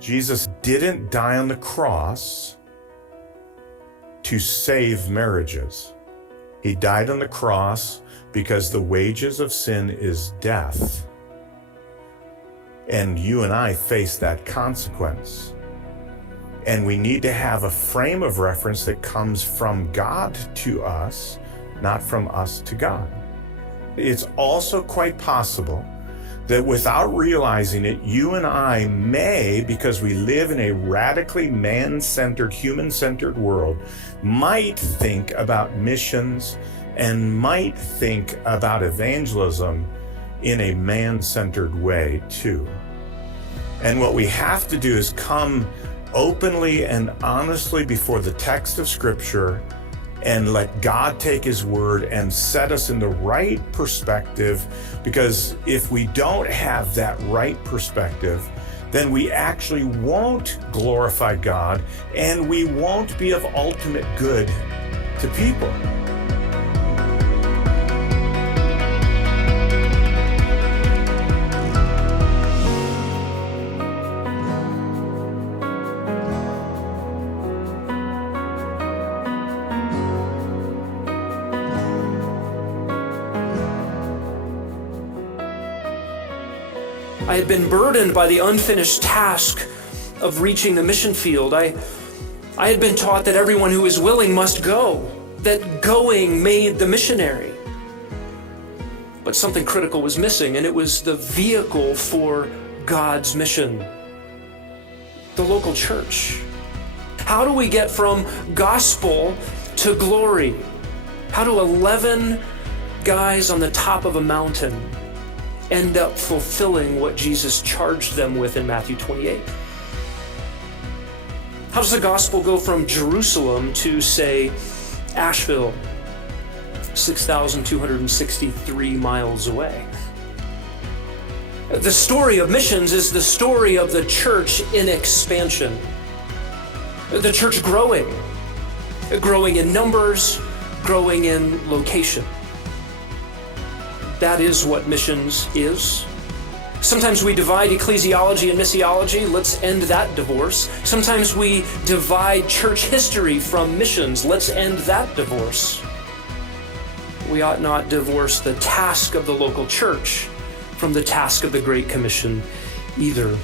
Jesus didn't die on the cross to save marriages. He died on the cross because the wages of sin is death. And you and I face that consequence. And we need to have a frame of reference that comes from God to us, not from us to God. It's also quite possible that without realizing it, you and I may, because we live in a radically man-centered, human-centered world, might think about missions and might think about evangelism in a man-centered way too. And what we have to do is come openly and honestly before the text of Scripture and let God take His word and set us in the right perspective, because if we don't have that right perspective, then we actually won't glorify God and we won't be of ultimate good to people. I had been burdened by the unfinished task of reaching the mission field. I had been taught that everyone who is willing must go, that going made the missionary. But something critical was missing, and it was the vehicle for God's mission, the local church. How do we get from gospel to glory? How do 11 guys on the top of a mountain end up fulfilling what Jesus charged them with in Matthew 28? How does the gospel go from Jerusalem to, say, Asheville, 6,263 miles away? The story of missions is the story of the church in expansion. The church growing in numbers, growing in location. That is what missions is. Sometimes we divide ecclesiology and missiology. Let's end that divorce. Sometimes we divide church history from missions. Let's end that divorce. We ought not divorce the task of the local church from the task of the Great Commission either.